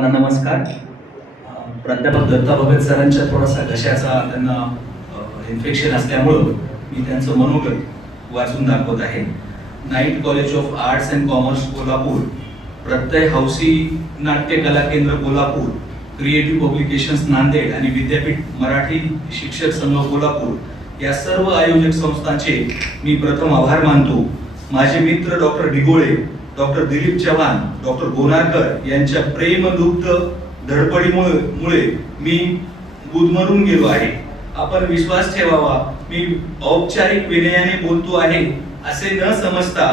सर्वांना नमस्कार. प्राध्यापक दत्ता भगत सरांच्या थोडासा घशाचा त्यांना इन्फेक्शन असल्यामुळं मी त्यांचं मनोगत वाचून दाखवत आहे. Night college of arts and commerce Kolhapur, प्रत्यय हौसी नाट्य कला केंद्र कोल्हापूर, क्रिएटिव्ह पब्लिकेशन्स नांदेड आणि विद्यापीठ मराठी शिक्षक संघ कोल्हापूर या सर्व आयोजक संस्थांचे मी प्रथम आभार मानतो. माझे मित्र doctor Dhigole, doctor Dilip Chavan, doctor Gonarkar यांच्या प्रेमदुग्ध धडपडीमुळे मी गुदमरून गेलो आहे. आपण विश्वास ठेवावा, मी औपचारिक विनयाने बोलतो आहे असे न समजता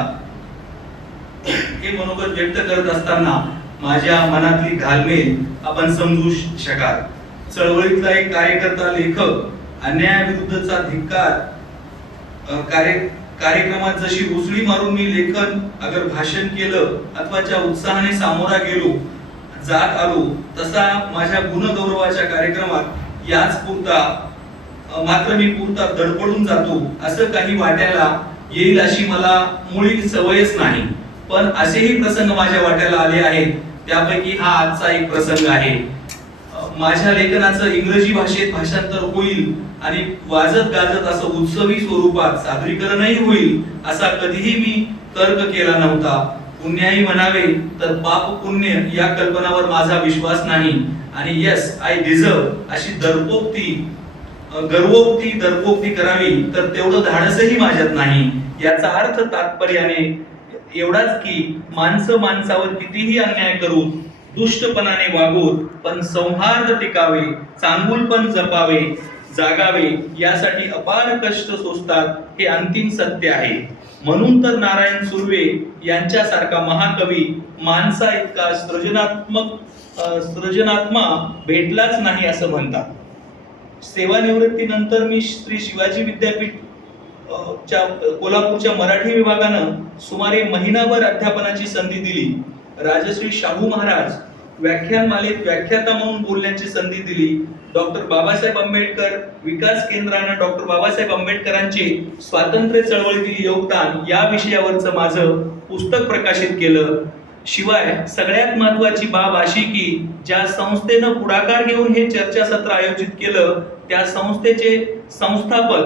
हे मनोगत व्यक्त करत असताना माझ्या मनातली घालमेल आपण समजू शकाल. चळवळीतला एक कार्यकर्ता, लेखक, अन्यायाविरुद्धचा धिक्कार कार्यक्रमात जशी उसळी मारून मी लेखन अगर भाषण केलं अथवा ज्या उत्साहाने सामोरा गेलो जात आलो, तसा माझ्या गुणगौरवाच्या कार्यक्रमात याच पुरता मात्र मी पुरता धडपडून जातो असं काही वाटायला येईल अशी मला मुळी सवयच नाही. पण असेही प्रसंग माझ्या वाट्याला आले आहेत. त्यापैकी हा आजचा एक प्रसंग आहे. माझ्या लेखनाचं इंग्रजी भाषेत भाषांतर होईल आणि वाजत गाजत असं उत्सवी स्वरूपात सादरीकरणही होईल असा कधीही मी तर्क केला नव्हता. पुण्याही म्हणावे तर पाप पुण्य या कल्पनावर माझा विश्वास नाही. आणि यस आय डिझर्व अशी गर्वोक्ती करावी तर तेवढं धाडसही माझ्यात नाही. याचा अर्थ तात्पर्याने एवढाच की माणसं माणसावर कितीही अन्याय करून दुष्टपणाने वागून पण सौहार्द टिकावे, चांगुलपण जपावे, जागावे यासाठी अपार कष्ट सोसतात हे अंतिम सत्य आहे. म्हणून तर नारायण सुर्वे यांच्यासारखा महाकवी माणसा इतका सृजनात्मा भेटलाच नाही असं म्हणतात. सेवानिवृत्तीनंतर मी श्री शिवाजी विद्यापीठ कोल्हापूरच्या मराठी विभागानं सुमारे महिनाभर अध्यापनाची संधी दिली. राजश्री शाहू महाराज व्याख्यानमालेत व्याख्याता म्हणून बोलण्याची संधी दिली. डॉक्टर बाबासाहेब आंबेडकर विकास केंद्रानं डॉक्टर बाबासाहेब आंबेडकरांचे स्वातंत्र्य चळवळीतील योगदान या विषयावरचं माझं पुस्तक प्रकाशित केलं. शिवाय सगळ्यात महत्वाची बाब अशी की ज्या संस्थेनं पुढाकार घेऊन हे चर्चासत्र आयोजित केलं त्या संस्थेचे संस्थापक,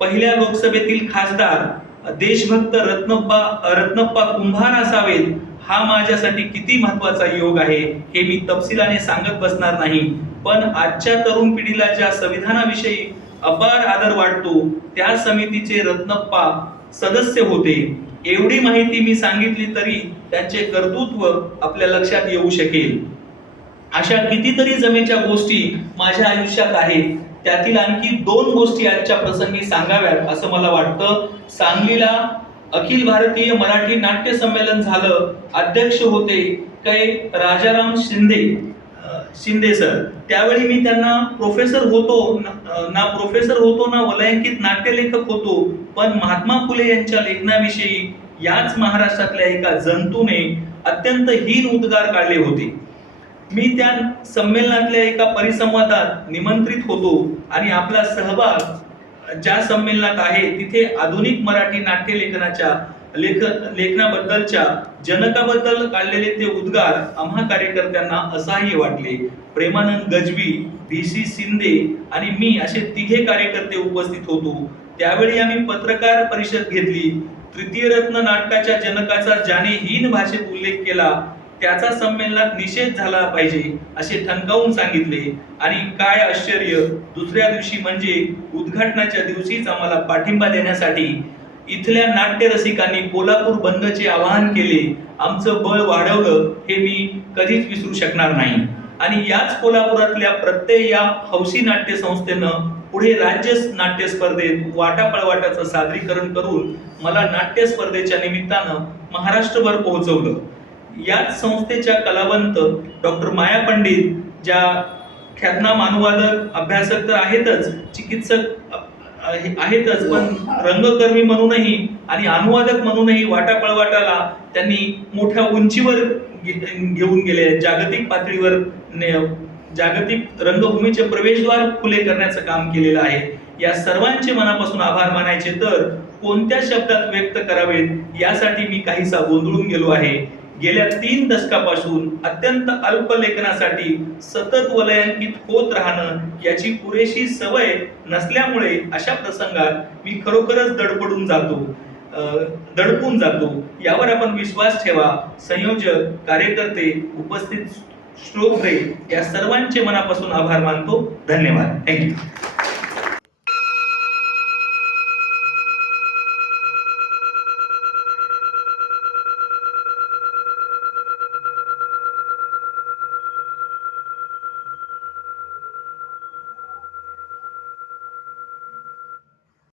पहिल्या लोकसभेतील खासदार, देशभक्त रत्नप्पा कुंभार असावेत. हा माझ्यासाठी किती महत्वाचा योग आहे हे मी तपशिलाने सांगत बसणार नाही. पण आजच्या तरुण पिढीला ज्या संविधानाविषयी अपार आदर वाटतो त्या समितीचे रत्नप्पा सदस्य होते. एवढी माहिती मी सांगितली तरी त्यांचे कर्तृत्व आपल्या लक्षात येऊ शकेल. अशा कितीतरी जमेच्या गोष्टी माझ्या आयुष्यात आहेत. त्यातील आणखी 2 गोष्टी आजच्या प्रसंगी सांगाव्यात असं मला वाटतं. सांगलीला अखिल भारतीय मराठी नाट्य संमेलन झालं. अध्यक्ष होते राजाराम शिंदे सर. त्यावेळी मी त्यांना प्रोफेसर होतो ना वलयांकित नाट्यलेखक होतो. पण महात्मा फुले यांच्या लेखनाविषयी याच महाराष्ट्रातल्या एका जंतूने अत्यंत हीन उद्गार काढले होते. मी त्या संमेलनातल्या एका परिसंवादात निमंत्रित होतो आणि आपला सहभाग ज्या संमेलनात आहे तिथे आधुनिक मराठी नाट्य लेखनाबद्दलच्या जनकाबद्दल काढलेले ते उद्गार आम्हा कार्यकर्त्यांना असह्य वाटले. प्रेमानंद गजवी, VC शिंदे आणि मी असे 3 कार्यकर्ते उपस्थित होतो. त्यावेळी आम्ही पत्रकार परिषद घेतली. तृतीय रत्न नाटकाच्या जनकाचा ज्याने हीन भाषेत उल्लेख केला त्याचा संमेलनात निषेध झाला पाहिजे असे ठणकावून सांगितले. आणि काय आश्चर्य, दुसऱ्या दिवशी म्हणजे उद्घाटनाच्या दिवशीच आम्हाला पाठिंबा देण्यासाठी इथल्या नाट्य रसिकांनी कोल्हापूर बंदचे आवाहन केले. आमचं बळ वाढवलं हे मी कधीच विसरू शकणार नाही. आणि याच कोल्हापुरातल्या प्रत्यय या हौसी नाट्य संस्थेनं पुढे राज्य नाट्य स्पर्धेत वाटापळवाटाचं सादरीकरण करून मला नाट्य स्पर्धेच्या निमित्तानं महाराष्ट्रभर पोहोचवलं. याच संस्थेच्या कलावंत डॉक्टर माया पंडित, ज्या ख्यातनाम अनुवादक, अभ्यासक तर आहेतच, चिकित्सक आहेतच, पण रंगकर्मी म्हणूनही आणि अनुवादक म्हणूनही वाटापळवाटाला त्यांनी मोठ्या उंचीवर घेऊन गेले. जागतिक पातळीवर जागतिक रंगभूमीचे प्रवेशद्वार खुले करण्याचं काम केलेलं आहे. या सर्वांचे मनापासून आभार मानायचे तर कोणत्या शब्दात व्यक्त करावेत यासाठी मी काहीसा गोंधळून गेलो आहे. गेल्या 3 दशकापासून अत्यंत अल्प लेखनासाठी सतत वलयांकित होत राहणं याची पुरेशी सवय नसल्यामुळे अशा प्रसंगात मी खरोखरच दडपून जातो. यावर आपण विश्वास ठेवा. संयोजक, कार्यकर्ते, उपस्थित श्रोते या सर्वांचे मनापासून आभार मानतो. धन्यवाद. थँक्यू.